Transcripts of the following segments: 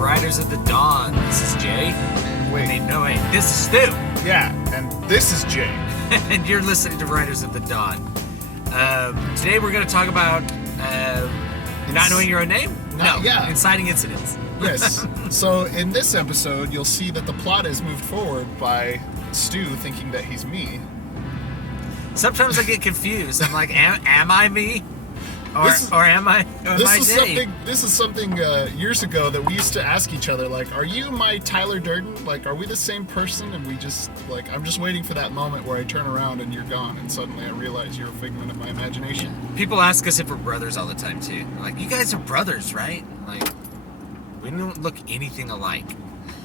Riders of the Dawn. This is Jay. Wait. No, this is Stu. Yeah, and this is Jay. And you're listening to Riders of the Dawn. Today we're going to talk about not knowing your own name? Inciting incidents. Yes. So in this episode, you'll see that the plot is moved forward by Stu thinking that he's me. Sometimes I get confused. I'm like, am I me? Or am I Jay? This is something years ago that we used to ask each other, like, are you my Tyler Durden? Like, are we the same person? And we just, like, I'm just waiting for that moment where I turn around and you're gone, and suddenly I realize you're a figment of my imagination. People ask us if we're brothers all the time, too. Like, you guys are brothers, right? Like, we don't look anything alike.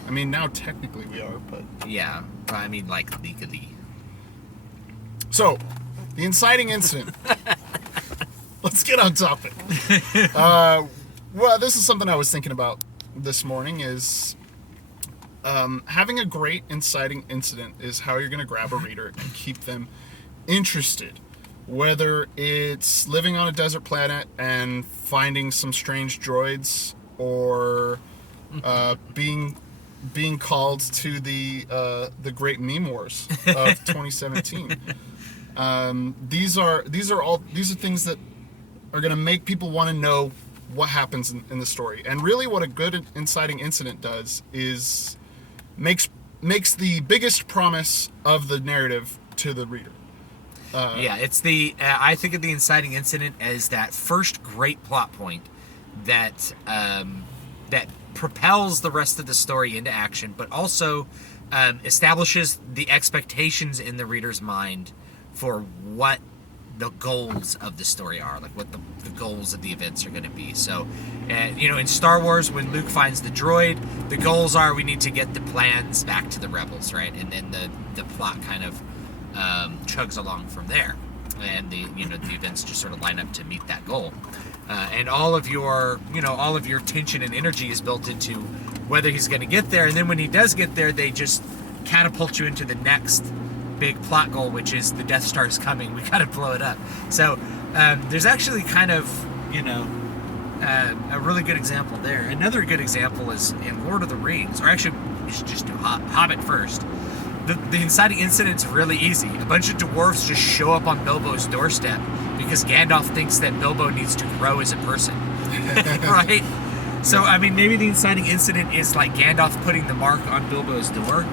I mean, now technically we are, but... Yeah, I mean, like, legally. So, the inciting incident... Let's get on topic. Well, this is something I was thinking about this morning is having a great inciting incident is how you're going to grab a reader and keep them interested. Whether it's living on a desert planet and finding some strange droids or being called to the great meme wars of 2017. These are things that are going to make people want to know what happens in the story. And really what a good inciting incident does is makes the biggest promise of the narrative to the reader. It's I think of the inciting incident as that first great plot point that propels the rest of the story into action, but also establishes the expectations in the reader's mind for what the goals of the story are, like what the goals of the events are going to be. So, in Star Wars, when Luke finds the droid, the goals are we need to get the plans back to the rebels, right? And then the plot kind of chugs along from there, and the events just sort of line up to meet that goal. And all of your tension and energy is built into whether he's going to get there, and then when he does get there, they just catapult you into the next big plot goal, which is the Death Star is coming. We got to blow it up. So there's actually kind of a really good example there. Another good example is in Lord of the Rings, or actually we should just do Hobbit first. The inciting incident's really easy. A bunch of dwarves just show up on Bilbo's doorstep because Gandalf thinks that Bilbo needs to grow as a person. Right? So, I mean, maybe the inciting incident is like Gandalf putting the mark on Bilbo's door,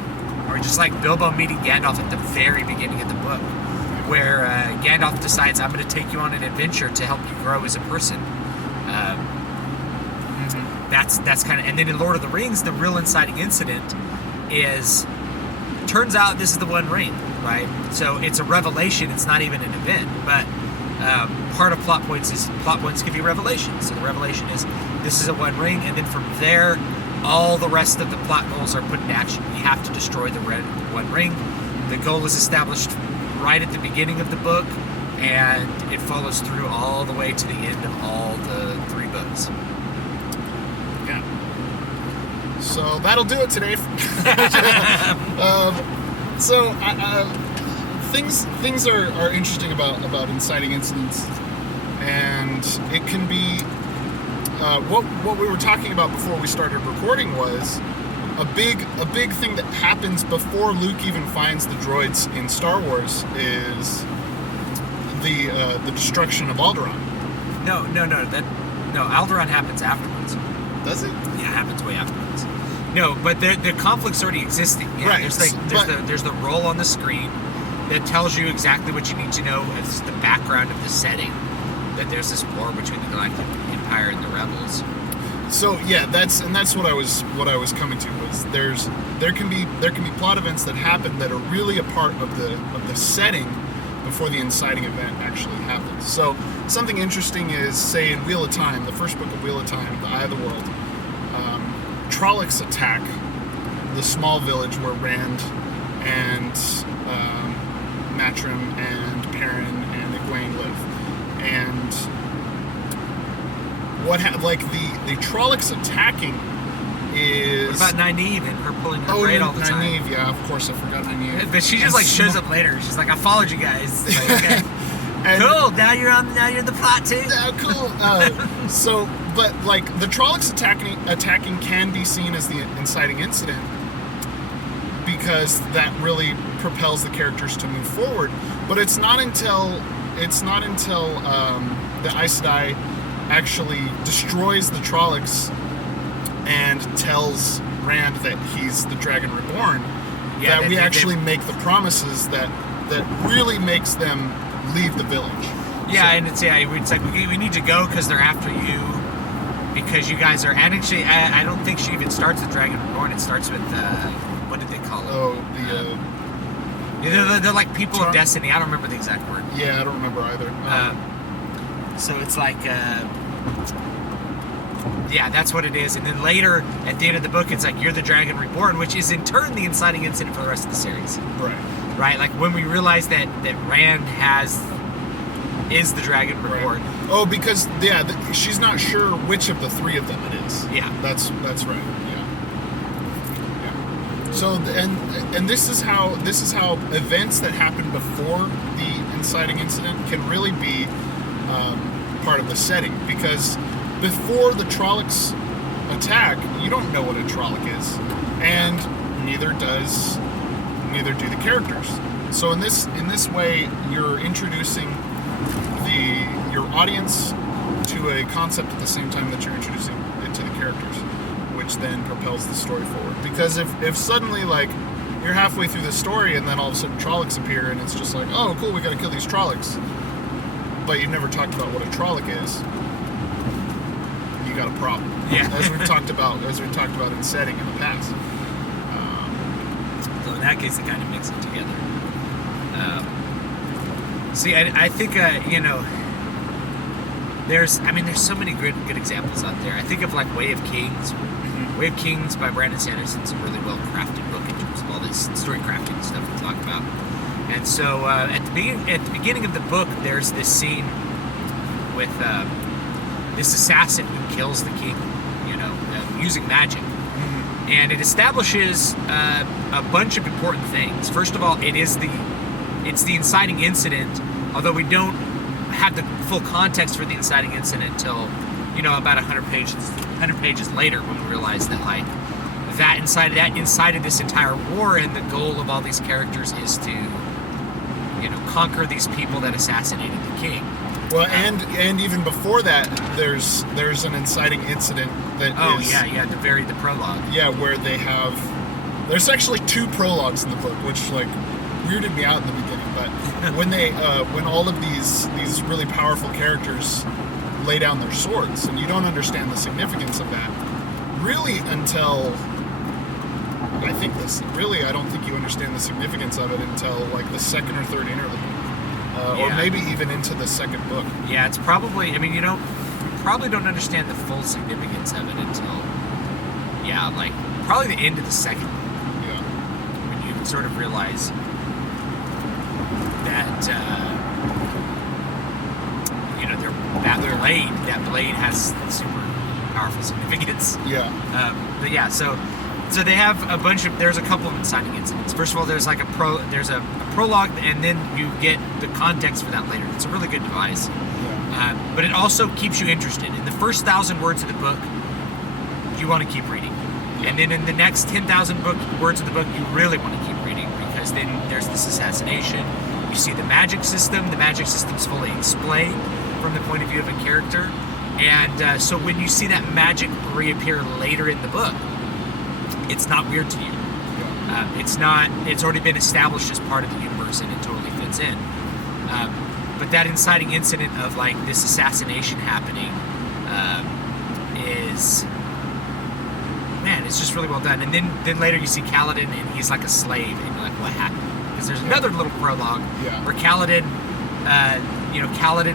or just like Bilbo meeting Gandalf at the very beginning of the book, where Gandalf decides, I'm going to take you on an adventure to help you grow as a person. That's kind of... And then in Lord of the Rings, the real inciting incident is... Turns out this is the One Ring, right? So it's a revelation. It's not even an event. But part of plot points give you revelations. So the revelation is this is a One Ring, and then from there... all the rest of the plot goals are put into action. You have to destroy the One Ring. The goal is established right at the beginning of the book, and it follows through all the way to the end of all the 3 books. Yeah. So that'll do it today. Things are interesting about inciting incidents, and it can be. What we were talking about before we started recording was a big thing that happens before Luke even finds the droids in Star Wars is the destruction of Alderaan. No. Alderaan happens afterwards. Does it? Yeah, it happens way afterwards. No, but the conflict's already existing. Yeah, right. There's the roll on the screen that tells you exactly what you need to know as the background of the setting. That there's this war between the Galactic Empire and the Rebels. So yeah, that's what I was coming to was there can be plot events that happen that are really a part of the setting before the inciting event actually happens. So something interesting is, say, in Wheel of Time, the first book of Wheel of Time, The Eye of the World, Trollocs attack the small village where Rand and Matrim and Perrin and Egwene live. And the Trollocs attacking is... What about Nynaeve and her pulling her braid all the time? Nynaeve, yeah, of course, I forgot Nynaeve. But she just shows up later. She's like, I followed you guys. Like, okay. Cool, now you're in the plot too. Yeah, cool. So but like the Trollocs attacking can be seen as the inciting incident because that really propels the characters to move forward. But it's not until the Aes Sedai actually destroys the Trollocs and tells Rand that he's the Dragon Reborn, that we actually make the promises that really makes them leave the village. Yeah, so, and it's like we need to go because they're after you, because you guys are. And actually, I don't think she even starts with Dragon Reborn. It starts with what did they call it? Oh, they're like people of destiny. I don't remember the exact word. Yeah, I don't remember either. So it's like, yeah, that's what it is. And then later, at the end of the book, it's like you're the Dragon Reborn, which is in turn the inciting incident for the rest of the series. Right. Like when we realize that Rand is the Dragon Reborn. Right. Oh, because she's not sure which of the three of them it is. Yeah, that's right. Yeah. So and this is how events that happen before the inciting incident can really be part of the setting, because before the Trollocs attack, you don't know what a Trolloc is, and neither do the characters. So in this way, you're introducing your audience to a concept at the same time that you're introducing it to the characters, which then propels the story forward. Because if suddenly, like, you're halfway through the story and then all of a sudden Trollocs appear and it's just like, oh cool, we gotta kill these Trollocs, but you've never talked about what a Trolloc is, you got a problem. Yeah. As we've talked about in setting in the past. So in that case, it kind of mixes it together. See, I think there's so many good examples out there. I think of like Way of Kings. Mm-hmm. Way of Kings by Brandon Sanderson's a really well crafted book in terms of all this story crafting stuff we talk about. And so at the beginning of the book, there's this scene with this assassin who kills the king, using magic. Mm-hmm. And it establishes a bunch of important things. First of all, it's the inciting incident, although we don't have the full context for the inciting incident until, about 100 pages later, when we realize that that incited this entire war, and the goal of all these characters is to, conquer these people that assassinated the king. Well, and even before that, there's an inciting incident that the prologue. Yeah, where there's actually two prologues in the book, which weirded me out in the beginning. But when all of these really powerful characters lay down their swords, and you don't understand the significance of that really until I don't think you understand the significance of it until the second or third interlude. Or maybe even into the second book. Yeah, it's probably, you probably don't understand the full significance of it until, probably the end of the second book. Yeah. When you sort of realize that, that blade has super powerful significance. Yeah. So they have there's a couple of inciting incidents. First of all, there's a prologue, and then you get the context for that later. It's a really good device. Yeah. But it also keeps you interested. In the first 1,000 words of the book, you want to keep reading. Yeah. And then in the next 10,000 words of the book, you really want to keep reading, because then there's this assassination. You see the magic system. The magic system's fully explained from the point of view of a character. And so when you see that magic reappear later in the book, it's not weird to you. It's already been established as part of the universe, and it totally fits in. But that inciting incident of this assassination happening it's just really well done. And then later you see Kaladin, and he's like a slave, and you're like, what happened? Because there's another little prologue where Kaladin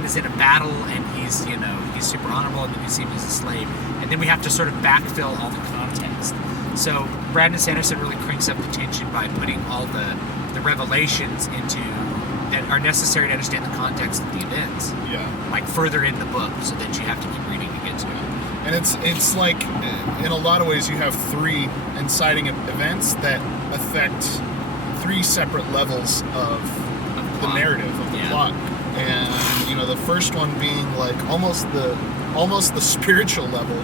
is in a battle, and he's super honorable, and then you see him as a slave, and then we have to sort of backfill all the context. So Brandon Sanderson really cranks up the tension by putting all the revelations that are necessary to understand the context of the events. Yeah. Further in the book, so that you have to keep reading to get to it. And it's like, in a lot of ways, you have three inciting events that affect three separate levels of the narrative, of the plot. And the first one being almost the almost the spiritual level.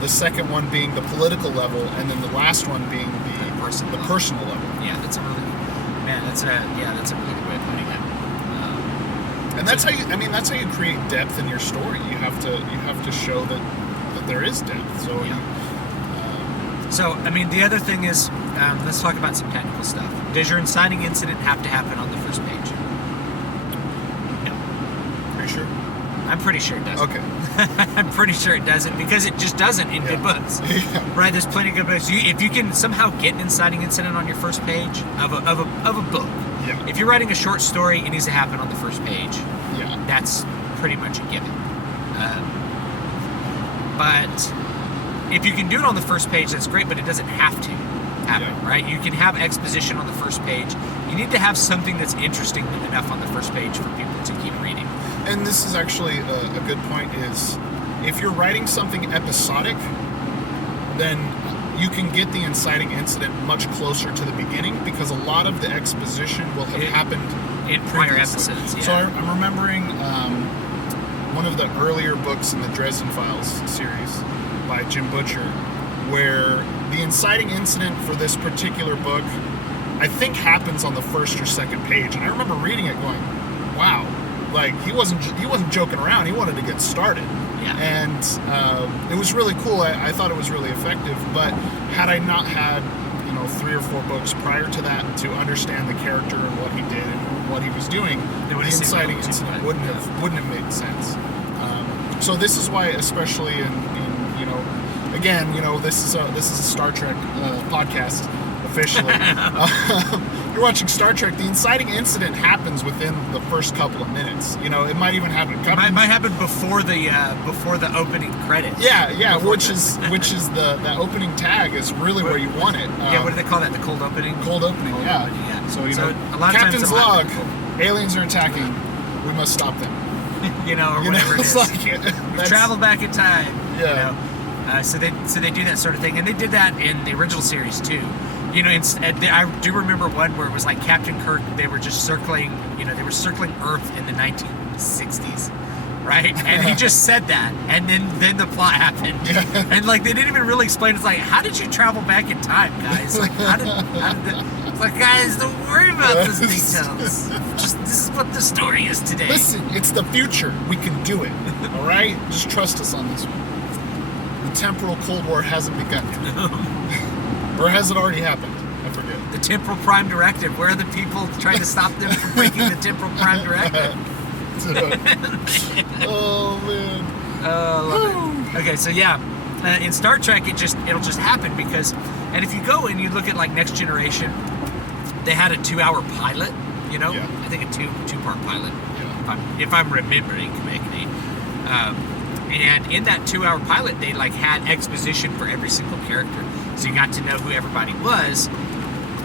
The second one being the political level, and then the last one being the personal level. Yeah, that's a really that's a really good way of putting it. And that's how you create depth in your story. You have to show that there is depth. So So, I mean, the other thing is, let's talk about some technical stuff. Does your inciting incident have to happen on the first page? No. Are you sure? I'm pretty sure it doesn't. Okay. I'm pretty sure it doesn't, because it just doesn't in good books. Yeah. Right? There's plenty of good books. If you can somehow get an inciting incident on your first page of a book, if you're writing a short story, it needs to happen on the first page. Yeah. That's pretty much a given. But if you can do it on the first page, that's great, but it doesn't have to happen, right? You can have exposition on the first page. You need to have something that's interesting enough on the first page for people to keep reading. And this is actually a good point, is if you're writing something episodic, then you can get the inciting incident much closer to the beginning, because a lot of the exposition will have happened in prior previously. episodes. Yeah. So I'm remembering one of the earlier books in the Dresden Files series by Jim Butcher, where the inciting incident for this particular book, I think, happens on the first or second page. And I remember reading it going, wow, like he wasn't joking around. He wanted to get started. Yeah. And it was really cool. I thought it was really effective. But had I not had 3 or 4 books prior to that to understand the character and what he did and what he was doing, the inciting incident wouldn't have made sense. So this is why, especially in again, this is a Star Trek podcast officially. You're watching Star Trek. The inciting incident happens within the first couple of minutes. It might even happen. It might happen before the opening credits. Yeah, which is the opening tag is really where you want it. What do they call that? The cold opening. Cold opening. Yeah. So a lot of Captain's times log. Aliens are attacking. We must stop them. Or whatever it is. We've traveled back in time. Yeah. So they do that sort of thing, and they did that in the original series too. I do remember one where it was like Captain Kirk. They were just circling. They were circling Earth in the 1960s, right? And he just said that, and then the plot happened, and like they didn't even really explain. It's like, how did you travel back in time, guys? Like how did it's like, guys, don't worry about those details. Just this is what the story is today. Listen, it's the future. We can do it. All right, just trust us on this one. The temporal Cold War hasn't begun yet. Or has it already happened? I forget. The Temporal Prime Directive. Where are the people trying to stop them from breaking the Temporal Prime Directive? Oh, man. Love it. Okay, so yeah. In Star Trek, it'll just happen because... And if you go and you look at, like, Next Generation, they had a 2-hour pilot, Yeah. I think a two-part pilot, if I'm remembering correctly. And in that 2-hour pilot, they had exposition for every single character, so you got to know who everybody was.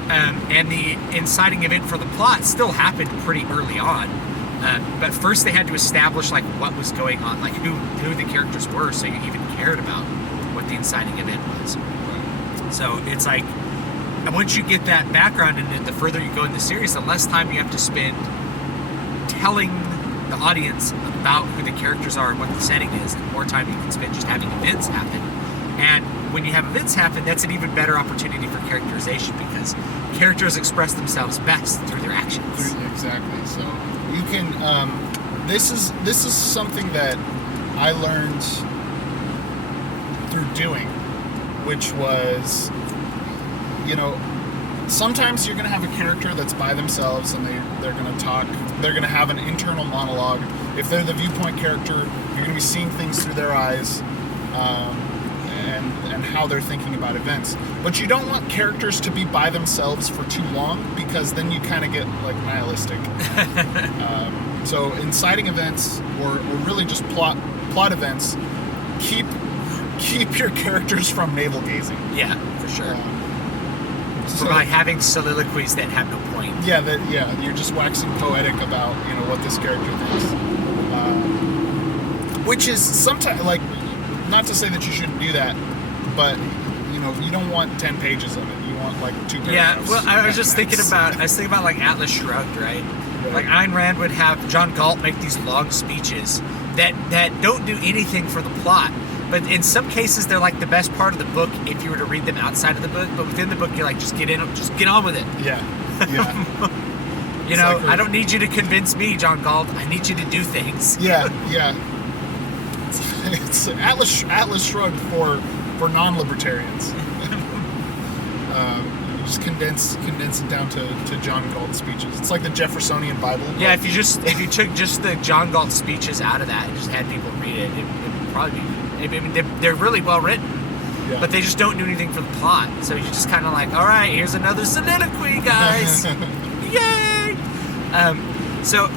And the inciting event for the plot still happened pretty early on, but first they had to establish what was going on, who the characters were, so you even cared about what the inciting event was. So it's like, once you get that background, and then the further you go in the series, the less time you have to spend telling the audience about who the characters are and what the setting is, and more time you can spend just having events happen. And when you have events happen, that's an even better opportunity for characterization, because characters express themselves best through their actions. Exactly. So you can. This is something that I learned through doing, which was, sometimes you're going to have a character that's by themselves and they're going to talk. They're going to have an internal monologue. If they're the viewpoint character, you're going to be seeing things through their eyes, and how they're thinking about events. But you don't want characters to be by themselves for too long, because then you kind of get nihilistic. So inciting events, or really just plot events, keep your characters from navel gazing. Yeah, for sure. So by having soliloquies that have no point. Yeah, you're just waxing poetic about what this character thinks, which is sometimes not to say that you shouldn't do that, but you don't want 10 pages of it. You want 2 paragraphs. Yeah, well, I was just thinking about Atlas Shrugged, right? Like Ayn Rand would have John Galt make these long speeches that don't do anything for the plot. But in some cases, they're like the best part of the book if you were to read them outside of the book. But within the book, you're like, just get on with it. Yeah. You know, like I don't need you to convince me, John Galt. I need you to do things. Yeah. It's Atlas Shrugged for non-libertarians. Just condense it down to John Galt's speeches. It's like the Jeffersonian Bible. Yeah, if you took just the John Galt speeches out of that and just had people read it, it would probably be. I mean, they're really well written, but they just don't do anything for the plot. So you're just kind of like, all right, here's another soliloquy, guys. Yay! So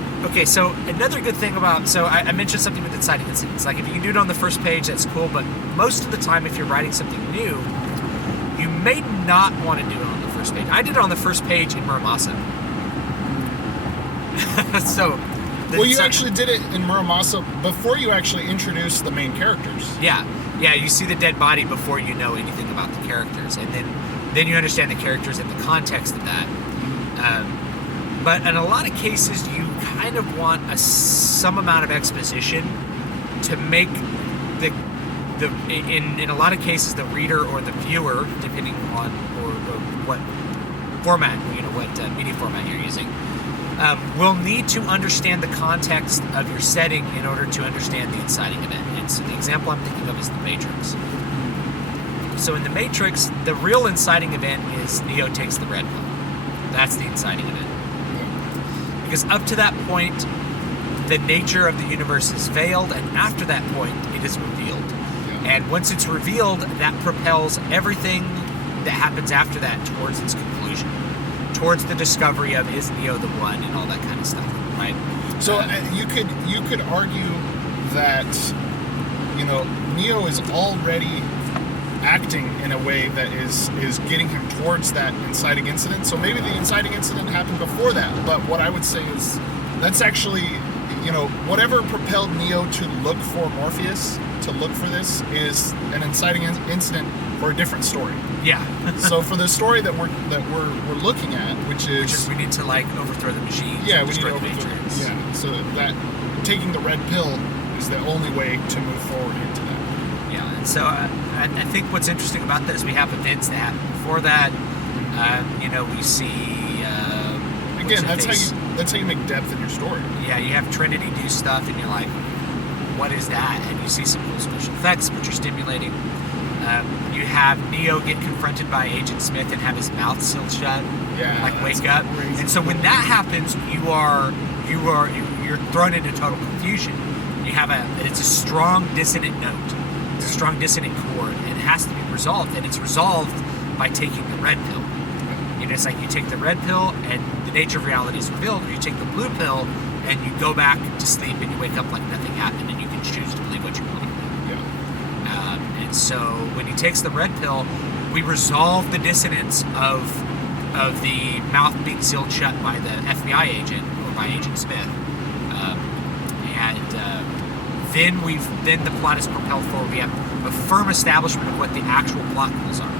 another good thing about, I mentioned something with inciting incidents. Like, if you can do it on the first page, that's cool, but most of the time, if you're writing something new, you may not want to do it on the first page. I did it on the first page in Muramasa. You actually did it in Muramasa before you actually introduced the main characters. Yeah, you see the dead body before you know anything about the characters, and then you understand the characters in the context of that. But in a lot of cases, you kind of want some amount of exposition to make in a lot of cases the reader or the viewer, depending on or what format, what media format you're using, will need to understand the context of your setting in order to understand the inciting event. And so the example I'm thinking of is The Matrix. So in The Matrix, the real inciting event is Neo takes the red pill. That's the inciting event. Because up to that point, the nature of the universe is veiled, and after that point, it is revealed. And once it's revealed, that propels everything that happens after that towards its conclusion, towards the discovery of is Neo the one and all that kind of stuff, right? So you could argue that Neo is already acting in a way that is getting him towards that inciting incident. So maybe the inciting incident happened before that. But what I would say is that's actually, whatever propelled Neo to look for Morpheus, to look for this, is an inciting incident for a different story. Yeah. So for the story that we're looking at, which is we need to overthrow the machines. Yeah, we need destroy to the overthrow. Matrix. Yeah. So that taking the red pill is the only way to move forward into that. Yeah, and so I think what's interesting about that is we have events that happen before that. We see. Again, that's how you make depth in your story. Yeah, you have Trinity do stuff, and you're like, what is that? And you see some cool special effects, which are stimulating. You have Neo get confronted by Agent Smith and have his mouth sealed shut. Yeah, wake up. Crazy. And so when that happens, you're thrown into total confusion. It's a strong dissonant note. It's a strong dissonant chord, and it has to be resolved. And it's resolved by taking the red pill. It's like you take the red pill, and the nature of reality is revealed, or you take the blue pill, and you go back to sleep, and you wake up like nothing happened, and you can choose to believe what you want to believe. Yeah. And so when he takes the red pill, we resolve the dissonance of the mouth being sealed shut by the FBI agent or by Agent Smith, then the plot is propelled forward. We have a firm establishment of what the actual plot goals are.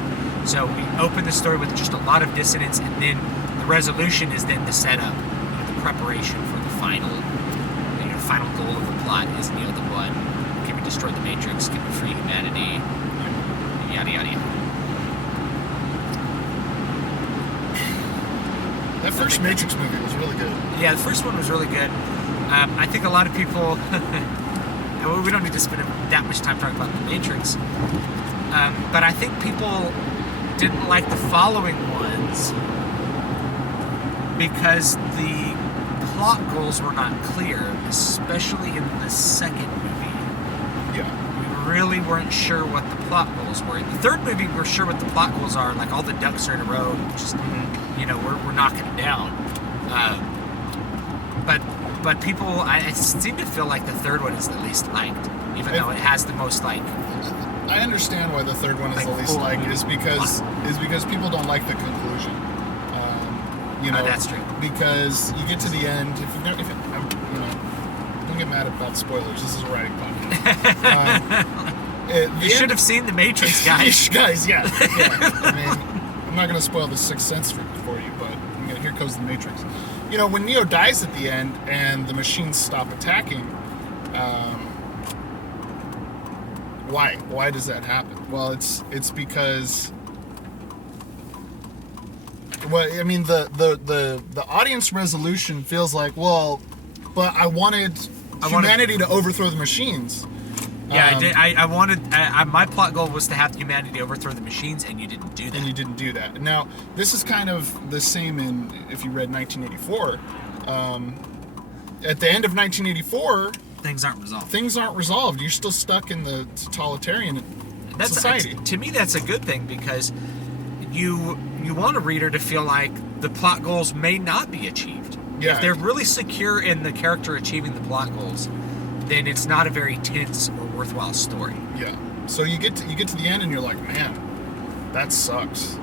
So we open the story with just a lot of dissonance, and then the resolution is then the setup, the preparation for the final goal of the plot is Neo the One. Can we destroy the Matrix? Can we free humanity? Yada yada yada. That first Matrix movie was really good. Yeah, the first one was really good. I think a lot of people. We don't need to spend that much time talking about the Matrix, but I think people didn't like the following ones because the plot goals were not clear, especially in the second movie. Yeah. We really weren't sure what the plot goals were. In the third movie, we're sure what the plot goals are. Like, all the ducks are in a row. Just, we're knocking it down. But people, I seem to feel like the third one is the least liked, even though it has the most I understand why the third one is the least liked is because people don't like the conclusion. That's true. Because you get to the end, don't get mad about spoilers. This is a writing podcast. You should have seen The Matrix, guys. Guys, yeah. I mean, I'm not going to spoil The Sixth Sense for you, but here comes The Matrix. When Neo dies at the end and the machines stop attacking, Why? Why does that happen? Well, it's because. Well, I mean, the audience resolution feels like, well, but I wanted humanity to overthrow the machines. Yeah, I did. I wanted. My plot goal was to have humanity overthrow the machines, and you didn't do that. And you didn't do that. Now, this is kind of the same in if you read 1984. At the end of 1984, things aren't resolved. Things aren't resolved. You're still stuck in the totalitarian society. To me, that's a good thing, because you want a reader to feel like the plot goals may not be achieved. Yeah. If they're really secure in the character achieving the plot goals, then it's not a very tense or worthwhile story. Yeah. So you get to the end and you're like, man, that sucks.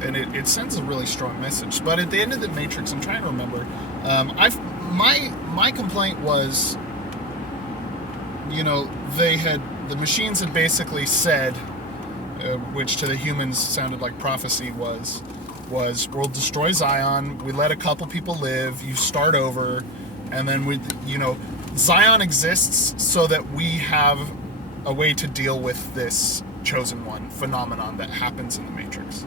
And it sends a really strong message. But at the end of the Matrix, I'm trying to remember. My complaint was, the machines had basically said, which to the humans sounded like prophecy, was we'll destroy Zion. We let a couple people live. You start over. And then Zion exists so that we have a way to deal with this chosen one phenomenon that happens in the Matrix.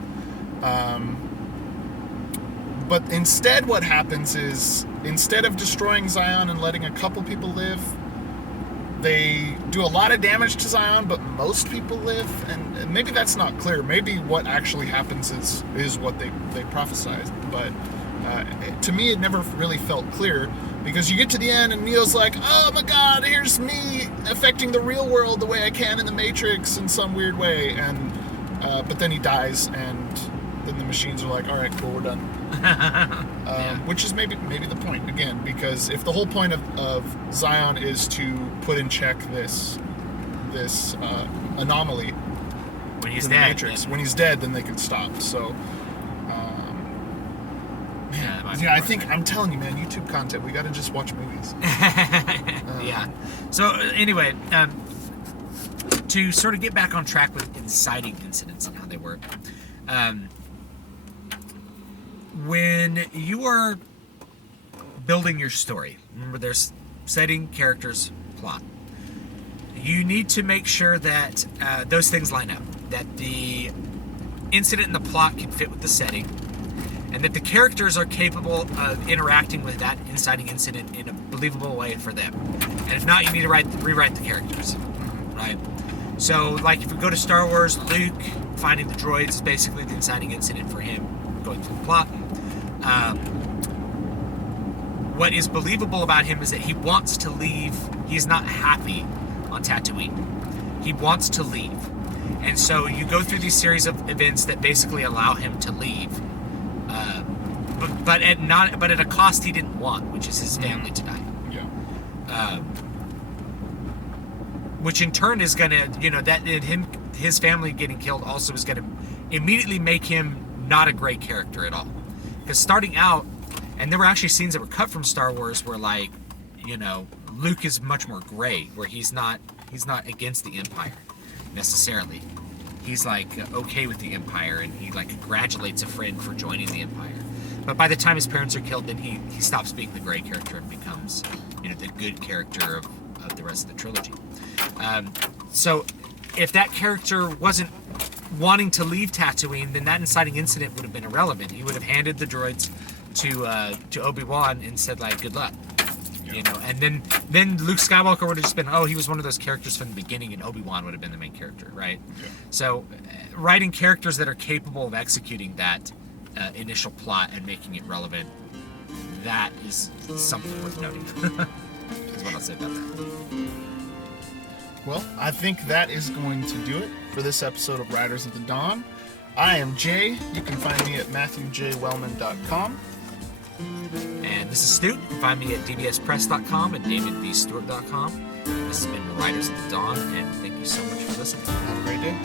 But instead what happens is, instead of destroying Zion and letting a couple people live, they do a lot of damage to Zion, but most people live. And maybe that's not clear. Maybe what actually happens is what they prophesized. But to me, it never really felt clear. Because you get to the end and Neo's like, oh my god, here's me affecting the real world the way I can in the Matrix in some weird way. And but then he dies, and then the machines are like, all right, cool, we're done. Yeah. Which is maybe the point, again, because if the whole point of Zion is to put in check this anomaly when he's in the dead, Matrix, when he's dead, then they can stop. So yeah, I think I'm telling you, man, YouTube content. We got to just watch movies. Yeah. So anyway, to sort of get back on track with inciting incidents and how they work, when you are building your story, remember there's setting, characters, plot. You need to make sure that those things line up. That the incident and the plot can fit with the setting. And that the characters are capable of interacting with that inciting incident in a believable way for them. And if not, you need to rewrite the characters, right? So, like, if we go to Star Wars, Luke finding the droids is basically the inciting incident for him going through the plot. What is believable about him is that he wants to leave. He's not happy on Tatooine. He wants to leave. And so you go through these series of events that basically allow him to leave. But at a cost he didn't want, which is his family to die. Yeah. Which in turn is gonna, his family getting killed also is gonna immediately make him not a great character at all. Because starting out, and there were actually scenes that were cut from Star Wars where, like, Luke is much more gray, where he's not against the Empire necessarily. He's like okay with the Empire, and he like congratulates a friend for joining the Empire. But by the time his parents are killed, then he stops being the gray character and becomes the good character of the rest of the trilogy. So if that character wasn't wanting to leave Tatooine, then that inciting incident would have been irrelevant. He would have handed the droids to Obi-Wan and said, like, good luck. And then Luke Skywalker would have just been, he was one of those characters from the beginning, and Obi-Wan would have been the main character, right? Yeah. So writing characters that are capable of executing that initial plot and making it relevant, that is something worth noting. Is what I'll say about that. Well, I think that is going to do it for this episode of Riders of the Dawn. I am Jay. You can find me at MatthewJWellman.com. And this is Stu. You can find me at dbspress.com and davidvstewart.com. This has been Riders of the Dawn, and thank you so much for listening. Have a great day.